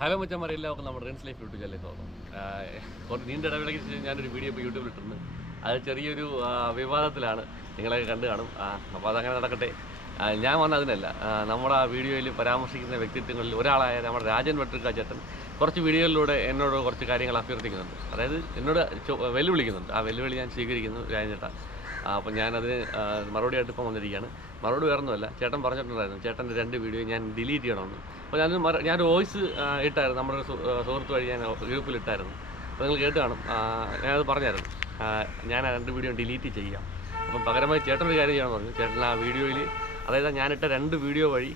Hello മറിയില്ല എല്ലാവർക്കും നമ്മുടെ rinse life YouTube ചാനലിൽ സ്വാഗതം. കുറച്ച് നീണ്ട ഇടവേളയ്ക്ക് ശേഷം ഞാനൊരു വീഡിയോ ഇപ്പോൾ യൂട്യൂബിൽ ഇട്ടിരുന്നു അത് ചെറിയൊരു വിവാദത്തിലാണ്. നിങ്ങളെ കണ്ടു കാണും. അപ്പോൾ അതങ്ങനെ നടക്കട്ടെ. ഞാൻ വന്ന അതിനല്ല. നമ്മുടെ ആ വീഡിയോയിൽ പരാമർശിക്കുന്ന വ്യക്തിത്വങ്ങളിൽ ഒരാളായ നമ്മുടെ രാജൻ വെട്ടിക്ക ചേട്ടൻ കുറച്ച് വീഡിയോയിലൂടെ എന്നോട് കുറച്ച് കാര്യങ്ങൾ അഭ്യർത്ഥിക്കുന്നുണ്ട്. അതായത് എന്നോട് വെല്ലുവിളിക്കുന്നുണ്ട്. ആ വെല്ലുവിളി ഞാൻ സ്വീകരിക്കുന്നു രാജൻ ചേട്ടാ. അപ്പോൾ ഞാനതിന് മറുപടി മറുപടിയായിട്ട് ഇപ്പം വന്നിരിക്കുകയാണ്. മറുപടി വേറൊന്നുമല്ല. ചേട്ടൻ പറഞ്ഞിട്ടുണ്ടായിരുന്നു. ചേട്ടന്റെ രണ്ട് വീഡിയോ ഞാൻ ഡിലീറ്റ് ചെയ്യണമെന്ന്. അപ്പോൾ ഞാൻ ഞാൻ വോയിസ് ഇട്ടായിരുന്നു. നമ്മുടെ സുഹൃത്ത് വഴി ഞാൻ ഗ്രൂപ്പിൽ ഇട്ടായിരുന്നു. അപ്പോൾ നിങ്ങൾ കേട്ട് കാണും. ഞാനത് പറഞ്ഞായിരുന്നു ഞാൻ ആ രണ്ട് വീഡിയോ ഡിലീറ്റ് ചെയ്യാം. അപ്പം പകരമായി ചേട്ടൻ ഒരു കാര്യം ചെയ്യണമെന്ന് പറഞ്ഞു. ചേട്ടൻ ആ വീഡിയോയിൽ അതായത് ഞാനിട്ട രണ്ട് വീഡിയോ വഴി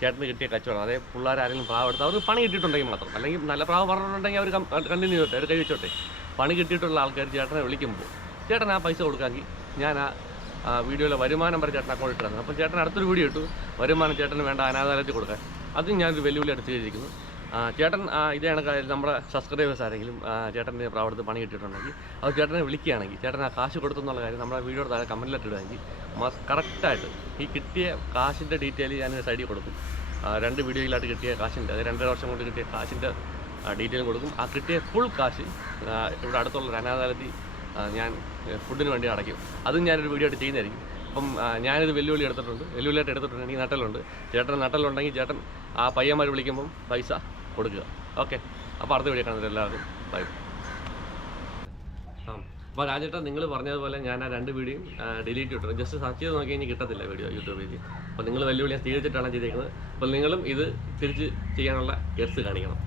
ചേട്ടന് കിട്ടിയ കച്ചവടം. അതായത് പിള്ളേർ ആരെങ്കിലും പ്രാവ് എടുത്ത് അവർക്ക് പണി കിട്ടിയിട്ടുണ്ടെങ്കിൽ മാത്രം. അല്ലെങ്കിൽ നല്ല പ്രാവ് പറഞ്ഞിട്ടുണ്ടെങ്കിൽ അവർ കണ്ടിന്യൂ ചെയ്യട്ടെ. അവർ കഴിച്ചോട്ടെ പണി കിട്ടിയിട്ടുള്ള ആൾക്കാർ ചേട്ടനെ വിളിക്കുമ്പോൾ ചേട്ടൻ ആ പൈസ കൊടുക്കാക്കി. ഞാൻ ആ വീഡിയോയിലെ വരുമാനം വരെ ചേട്ടൻ അക്കൗണ്ട് ഇട്ടിരുന്നു അപ്പോൾ ചേട്ടൻ അടുത്തൊരു വീഡിയോ ഇട്ടു. വരുമാനം ചേട്ടന് വേണ്ട അനാഥാലയത്തിൽ കൊടുക്കാൻ. അതും ഞാനൊരു വെല്ലുവിളി എടുത്ത് ചെയ്തിരിക്കുന്നു. ചേട്ടൻ ഇതേ കണക്കായ നമ്മുടെ സബ്സ്ക്രൈബേഴ്സ് ആരെങ്കിലും ചേട്ടന്റെ പ്രാവർത്തി പണി കിട്ടിയിട്ടുണ്ടെങ്കിൽ അത് ചേട്ടനെ വിളിക്കുകയാണെങ്കിൽ ചേട്ടൻ ആ കാശ് കൊടുത്തു എന്നുള്ള കാര്യം നമ്മുടെ വീഡിയോയുടെ താഴെ കമന്റിലിട്ട് ഇടുകയാണെങ്കിൽ കറക്റ്റായിട്ട് ഈ കിട്ടിയ കാശിന്റെ ഡീറ്റെയിൽ ഞാൻ സൈഡിൽ കൊടുക്കും. രണ്ട് വീഡിയോയിലായിട്ട് കിട്ടിയ കാശിന്റെ അത് രണ്ടര വർഷം കൊണ്ട് കിട്ടിയ കാശിന്റെ ഡീറ്റെയിൽ കൊടുക്കും. ആ കിട്ടിയ ഫുൾ കാശ് ഇവിടെ അടുത്തുള്ള അനാഥാലയത്തിൽ ഞാൻ ഫുഡിന് വേണ്ടി അടയ്ക്കും. അതും ഞാനൊരു വീഡിയോ ആയിട്ട് ചെയ്യുന്നതായിരിക്കും. അപ്പം ഞാനിത് വെല്ലുവിളി എടുത്തിട്ടുണ്ട്. വെല്ലുവിളിയായിട്ട് എടുത്തിട്ടുണ്ട്. എനിക്ക് നട്ടലുണ്ട്. ചേട്ടൻ നട്ടലുണ്ടെങ്കിൽ ചേട്ടൻ ആ പയ്യന്മാർ വിളിക്കുമ്പം പൈസ കൊടുക്കുക. ഓക്കെ. അപ്പോൾ അടുത്ത വീഡിയോ കാണുന്നത് എല്ലാവർക്കും ബൈ അപ്പോൾ രാജേട്ടൻ നിങ്ങൾ പറഞ്ഞതുപോലെ ഞാൻ ആ രണ്ട് വീഡിയോ ഡിലീറ്റ് ഇട്ടു ജസ്റ്റ് സെർച്ച് ചെയ്ത് നോക്കി കഴിഞ്ഞാൽ കിട്ടത്തില്ല വീഡിയോ യൂട്യൂബിൽ അപ്പോൾ നിങ്ങൾ വെല്ലുവിളി ഞാൻ സ്വീകരിച്ചിട്ടാണ് ചെയ്തേക്കുന്നത്. അപ്പോൾ നിങ്ങളും ഇത് തിരിച്ച് ചെയ്യാനുള്ള ഗസ് കാണിക്കണം.